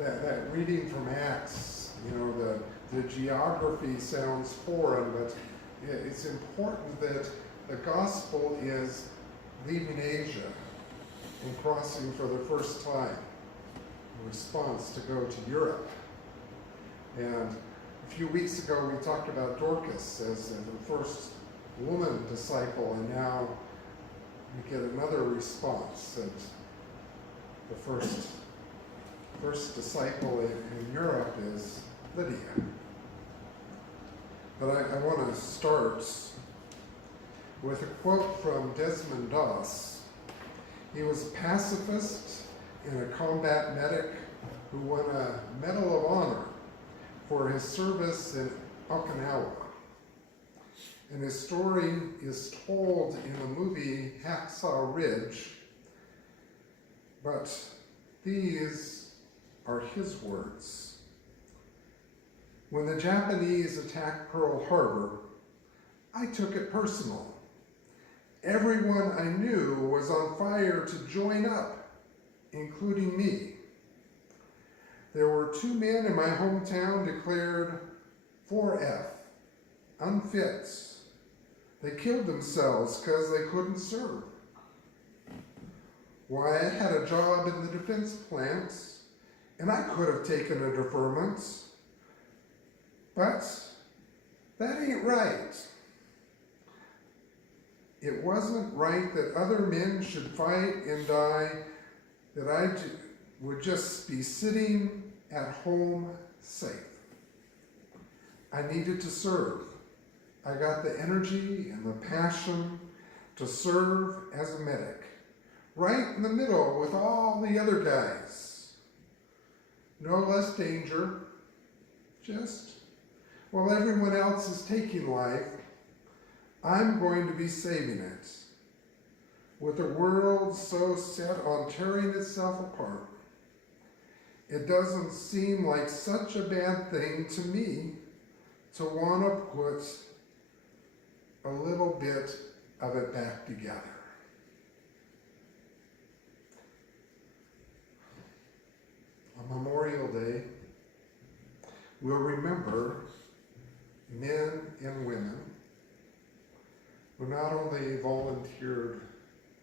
that reading from Acts, the geography sounds foreign, but it's important that the gospel is leaving Asia and crossing for the first time in response to go to Europe. And a few weeks ago we talked about Dorcas as the first woman disciple, and now we get another response that the first disciple in Europe is Lydia. But I want to start with a quote from Desmond Doss. He was a pacifist and a combat medic who won a Medal of Honor for his service in Okinawa. And his story is told in the movie Hacksaw Ridge, but these are his words. When the Japanese attacked Pearl Harbor, I took it personal. Everyone I knew was on fire to join up, including me. There were 2 men in my hometown declared 4F, unfit. They killed themselves because they couldn't serve. Why, I had a job in the defense plant, and I could have taken a deferment, but that ain't right. It wasn't right that other men should fight and die, that I would just be sitting at home safe. I needed to serve. I got the energy and the passion to serve as a medic, right in the middle with all the other guys. No less danger, just while everyone else is taking life, I'm going to be saving it. With the world so set on tearing itself apart, it doesn't seem like such a bad thing to me to want to put a little bit of it back together. On Memorial Day, we'll remember men and women who not only volunteered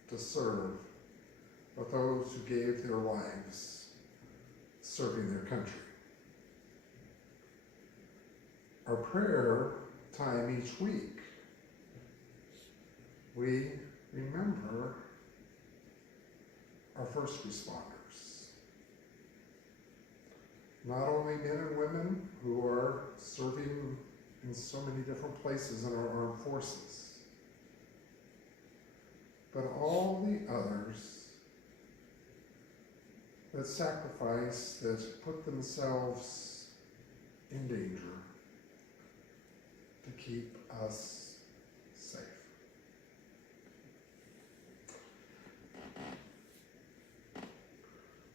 to serve, but those who gave their lives serving their country. Our prayer time each week, we remember our first responders. Not only men and women who are serving in so many different places in our armed forces, but all the others that sacrifice, that put themselves in danger to keep us safe.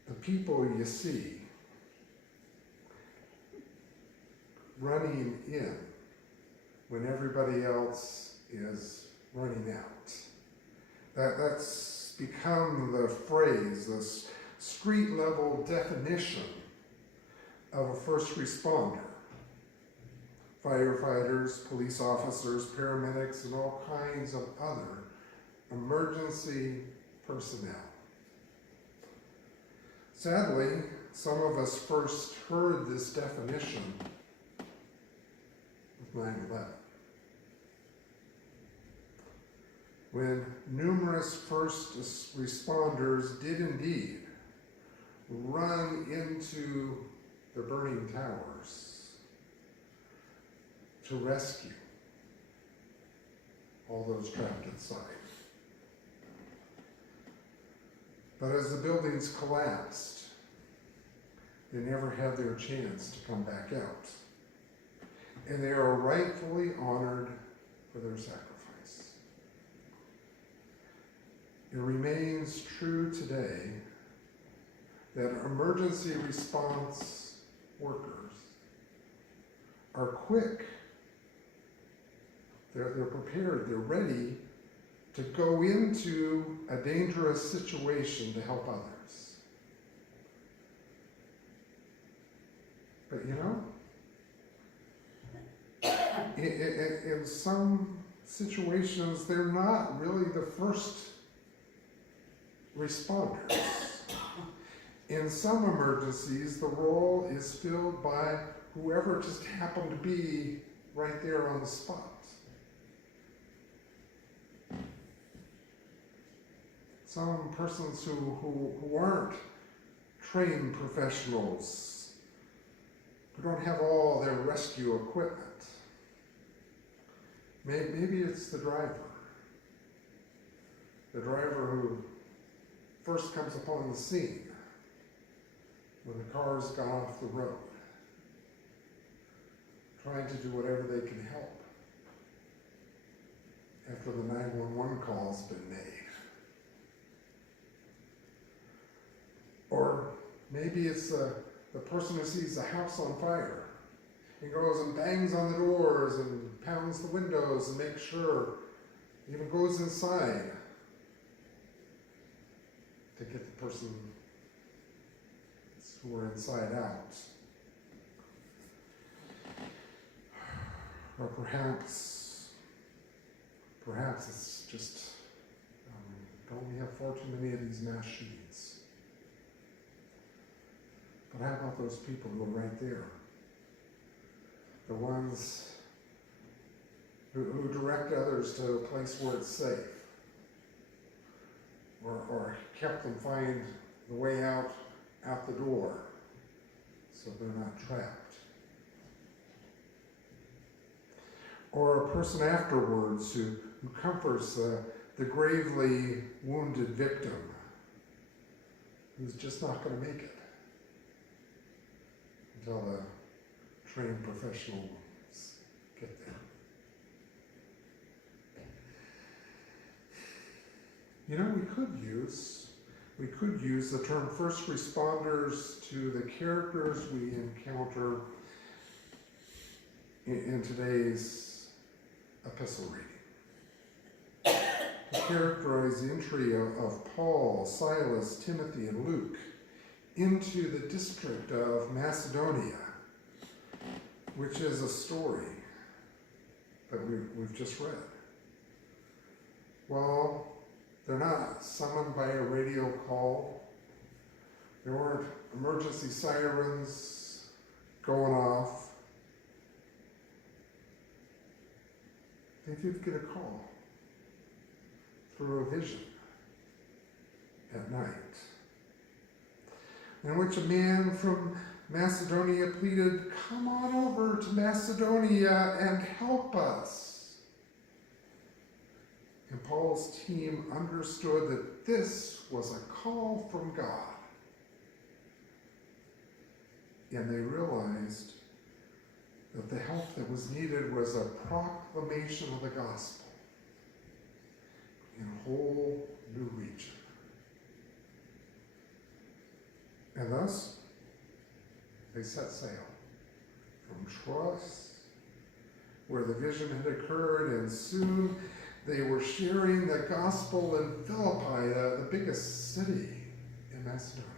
The people you see running in when everybody else is running out. That's become the phrase, the street level definition of a first responder. Firefighters, police officers, paramedics, and all kinds of other emergency personnel. Sadly, some of us first heard this definition with 9/11. When numerous first responders did indeed run into the burning towers to rescue all those trapped inside. But as the buildings collapsed, they never had their chance to come back out. And they are rightfully honored for their sacrifice. It remains true today that emergency response workers are quick, they're prepared, they're ready to go into a dangerous situation to help others. But you know, in some situations, they're not really the first responders. In some emergencies, the role is filled by whoever just happened to be right there on the spot. Some persons who aren't trained professionals, who don't have all their rescue equipment. Maybe it's the driver who first comes upon the scene when the car's gone off the road, trying to do whatever they can help after the 911 call's been made. Or maybe it's the person who sees the house on fire and goes and bangs on the doors and pounds the windows and makes sure, even goes inside to get the person who are inside out. Or perhaps it's just, don't we have far too many of these mass shootings? But how about those people who are right there? The ones who direct others to a place where it's safe, or help them find the way out the door so they're not trapped. Or a person afterwards who comforts the gravely wounded victim who's just not going to make it until the trained professionals get there. You know, we could use the term first responders to the characters we encounter in today's epistle reading. To characterize the entry of Paul, Silas, Timothy, and Luke into the district of Macedonia, which is a story that we've just read. Well, they're not summoned by a radio call. There weren't emergency sirens going off. They did get a call through a vision at night, in which a man from Macedonia pleaded, "Come on over to Macedonia and help us." And Paul's team understood that this was a call from God. And they realized that the help that was needed was a proclamation of the gospel in a whole new region. And thus, they set sail from Troas, where the vision had occurred, and soon they were sharing the gospel in Philippi, the biggest city in Macedonia.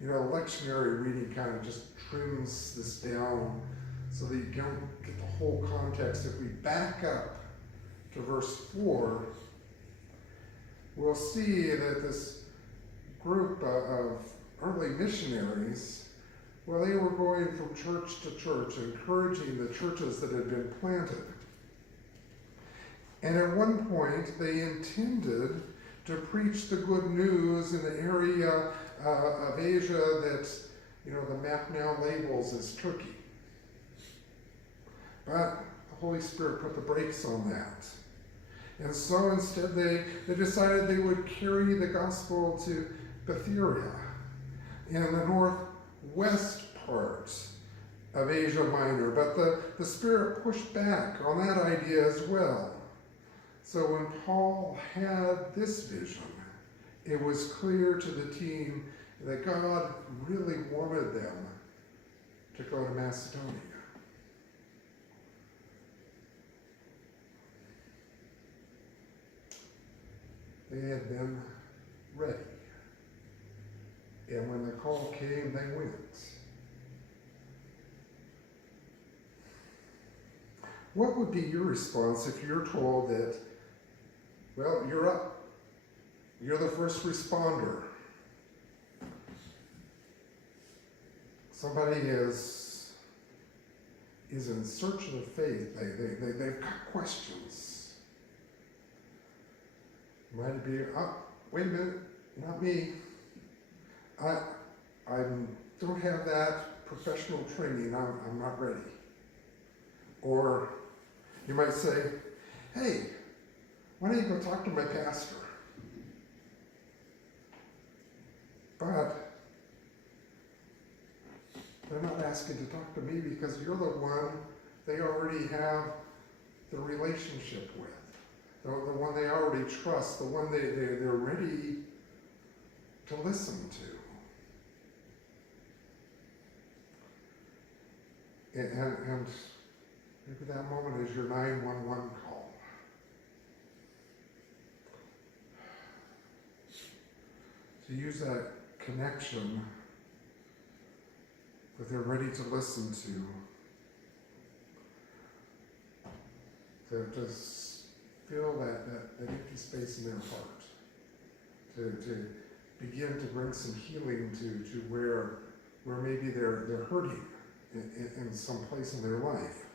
You know, lectionary reading kind of just trims this down so that you don't get the whole context. If we back up to verse 4, we'll see that this group of early missionaries, well, they were going from church to church, encouraging the churches that had been planted. And at one point, they intended to preach the good news in the area of Asia that, you know, the map now labels as Turkey. But the Holy Spirit put the brakes on that. And so instead they decided they would carry the gospel to Bithynia in the northwest part of Asia Minor. But the Spirit pushed back on that idea as well. So when Paul had this vision, it was clear to the team that God really wanted them to go to Macedonia. They had been ready And when the call came, they went. What would be your response if you're told that, well, you're up. You're the first responder. Somebody is in search of the faith. They've got questions. Might it be, wait a minute, not me. I don't have that professional training. I'm not ready. Or you might say, hey, why don't you go talk to my pastor? But they're not asking to talk to me because you're the one they already have the relationship with, the one they already trust, the one they're ready to listen to. And maybe that moment is your 911 call. To use that connection that they're ready to listen to just fill that empty space in their heart, to begin to bring some healing to where maybe they're hurting in some place in their life.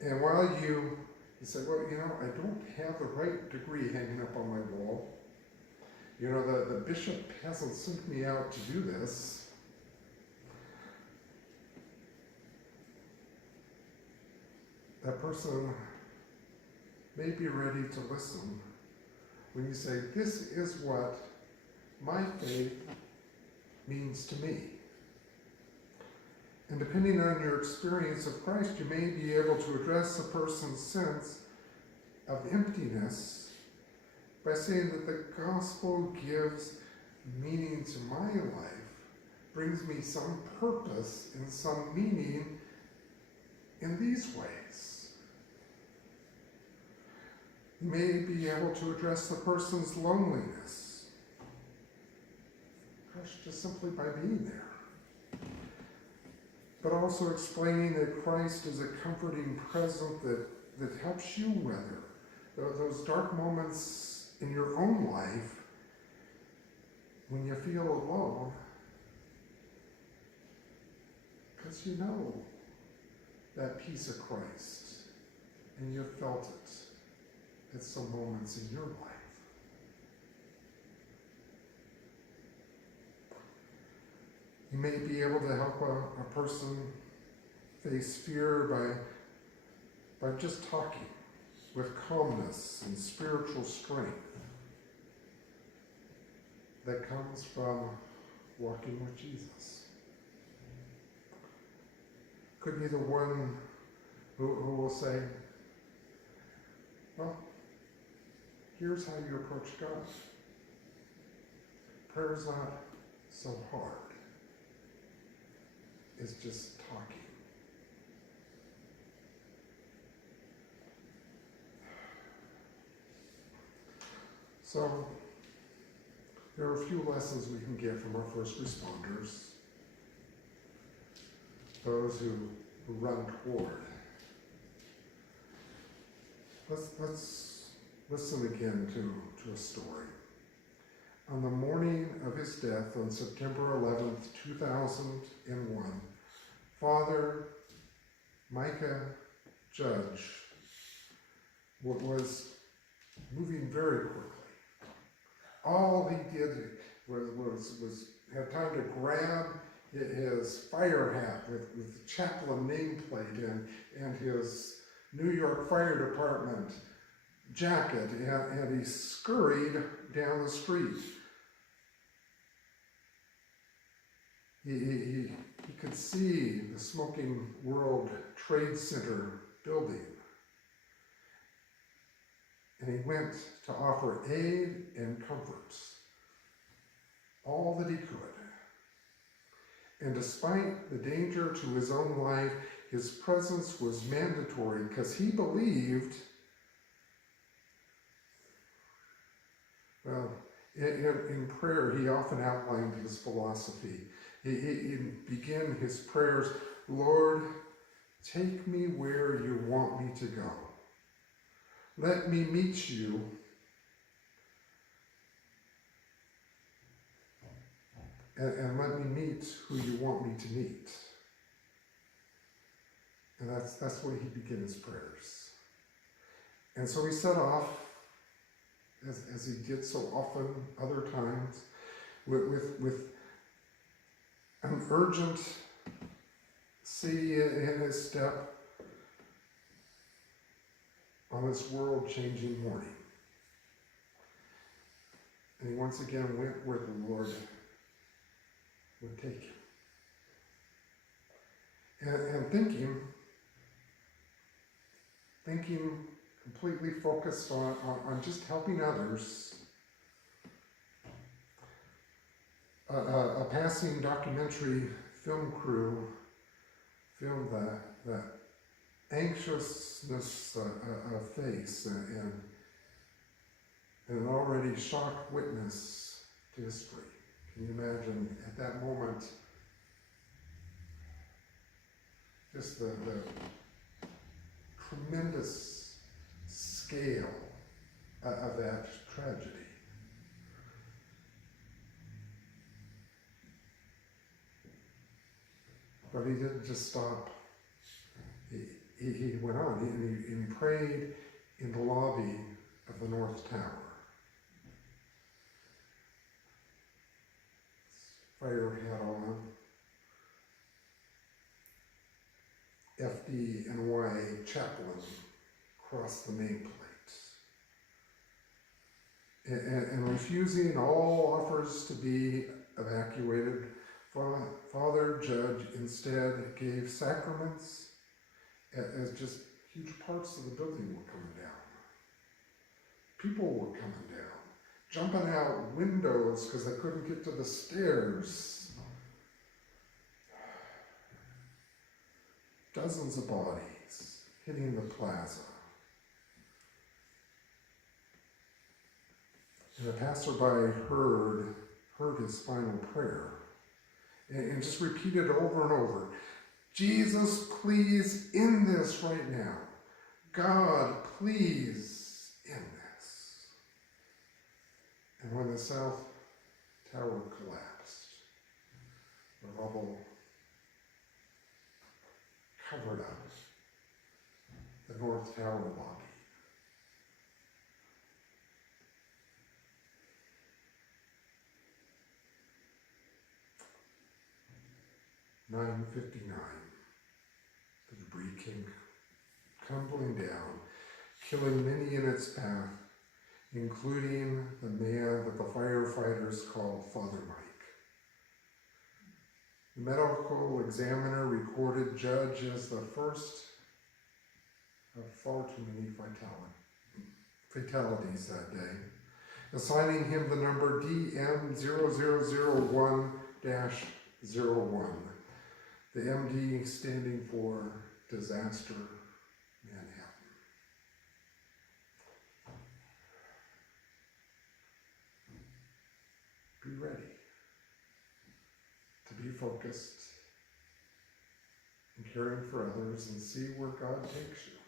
And while you say, well, I don't have the right degree hanging up on my wall. The bishop hasn't sent me out to do this. That person may be ready to listen when you say, this is what my faith means to me. And depending on your experience of Christ, you may be able to address a person's sense of emptiness by saying that the gospel gives meaning to my life, brings me some purpose and some meaning in these ways. You may be able to address the person's loneliness, just simply by being there. But also explaining that Christ is a comforting presence that helps you weather those dark moments in your own life when you feel alone, because you know that peace of Christ and you've felt it at some moments in your life. You may be able to help a person face fear by just talking with calmness and spiritual strength that comes from walking with Jesus. Could be the one who will say, well, here's how you approach God. Prayer's not so hard. It's just talking. So, there are a few lessons we can get from our first responders, those who run toward. Let's listen again to a story. On the morning of his death on September 11th, 2001, Father Micah Judge was moving very quickly. All he did was have time to grab his fire hat with the chaplain nameplate and his New York Fire Department jacket, and he scurried down the street. He could see the smoking World Trade Center building. And he went to offer aid and comfort, all that he could. And despite the danger to his own life, his presence was mandatory because he believed, well, In prayer, he often outlined his philosophy. He began his prayers, Lord, take me where you want me to go. Let me meet you and let me meet who you want me to meet. And that's where he began his prayers. And so he set off, as he did so often other times, with an urgency in his step on this world-changing morning. And he once again went where the Lord would take him. And thinking completely focused on just helping others. A passing documentary film crew filmed the anxiousness face and an already shocked witness to history. Can you imagine at that moment just the tremendous scale of that tragedy? But he didn't just stop. He went on and he prayed in the lobby of the North Tower. Fire hat on. FDNY chaplain across the nameplate. And refusing all offers to be evacuated, Father Judge instead gave sacraments as just huge parts of the building were coming down. People were coming down, jumping out windows because they couldn't get to the stairs. Dozens of bodies hitting the plaza. And a passerby heard his final prayer and just repeated over and over, Jesus, please end this right now. God, please end this. And when the South Tower collapsed, the rubble covered up the North Tower lobby. "9:59, the debris came tumbling down, killing many in its path, including the man that the firefighters called Father Mike. The medical examiner recorded Judge as the first of far too many fatalities that day, assigning him the number DM0001-01, the MD standing for Disaster Manhattan. Be ready to be focused and caring for others and see where God takes you.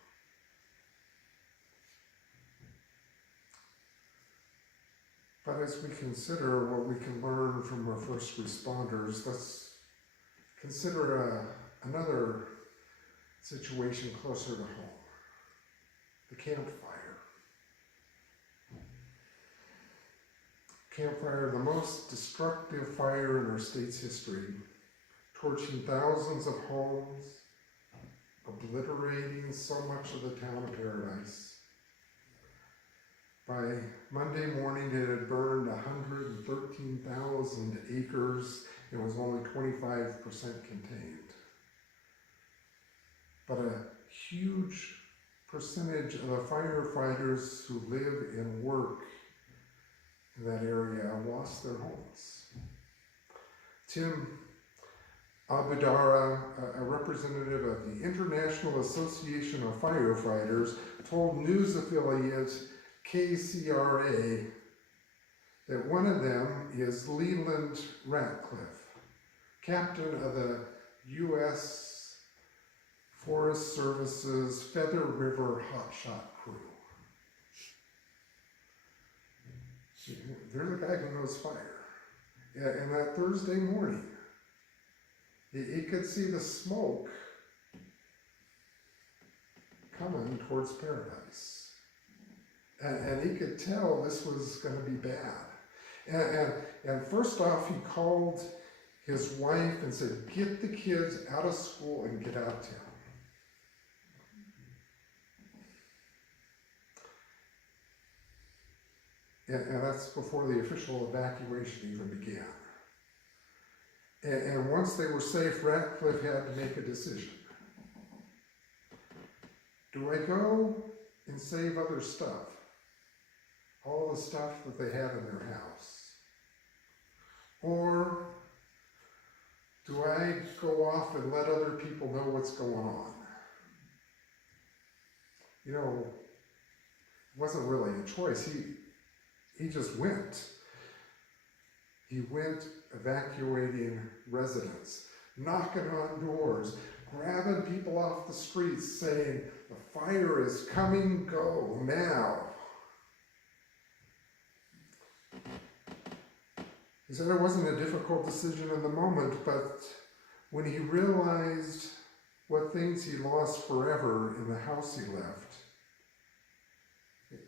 But as we consider what we can learn from our first responders, let's consider another situation closer to home, the campfire. Campfire, the most destructive fire in our state's history, torching thousands of homes, obliterating so much of the town of Paradise. By Monday morning, it had burned 113,000 acres and was only 25% contained. But a huge percentage of the firefighters who live and work in that area lost their homes. Tim Abudara, a representative of the International Association of Firefighters, told news affiliate KCRA that one of them is Leland Ratcliffe, captain of the U.S. Forest Service's Feather River Hotshot Crew. They're the guy who knows fire. And that Thursday morning, he could see the smoke coming towards paradise. And he could tell this was going to be bad. And first off, he called his wife and said, get the kids out of school and get out of town. And that's before the official evacuation even began. And once they were safe, Ratcliffe had to make a decision. Do I go and save other stuff? All the stuff that they had in their house? Or do I go off and let other people know what's going on? You know, it wasn't really a choice. He just went. He went evacuating residents, knocking on doors, grabbing people off the streets, saying, the fire is coming, go now. He said it wasn't a difficult decision in the moment, but when he realized what things he lost forever in the house he left,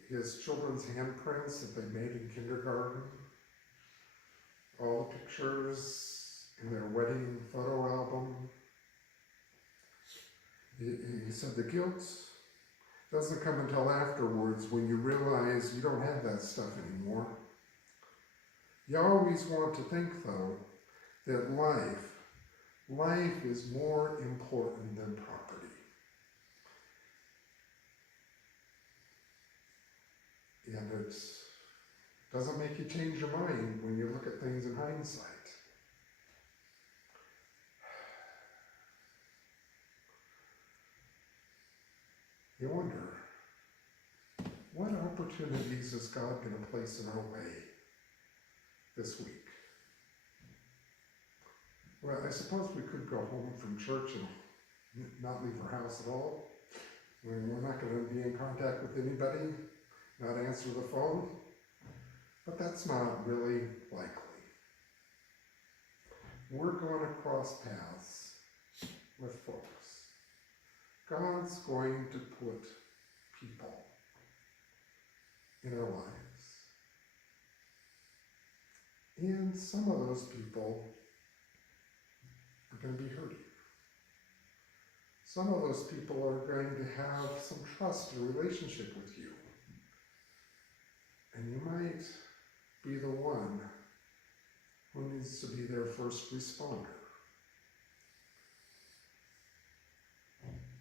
his children's handprints that they made in kindergarten, all the pictures in their wedding photo album. He said the guilt doesn't come until afterwards when you realize you don't have that stuff anymore. You always want to think, though, that life is more important than property. And it doesn't make you change your mind when you look at things in hindsight. You wonder, what opportunities is God going to place in our way this week? Well, I suppose we could go home from church and not leave our house at all. We're not going to be in contact with anybody, not answer the phone, but that's not really likely. We're going to cross paths with folks. God's going to put people in our lives. And some of those people are going to be hurting. Some of those people are going to have some trust and relationship with you. And you might be the one who needs to be their first responder.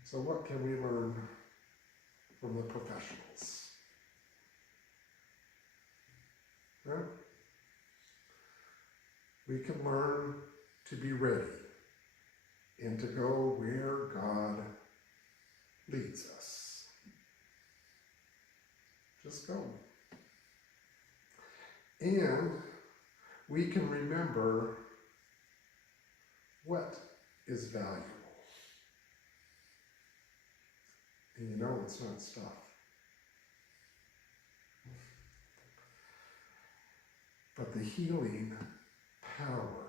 So what can we learn from the professionals? Well, we can learn to be ready and to go where God leads us. Just go. And we can remember what is valuable. And you know it's not stuff. But the healing power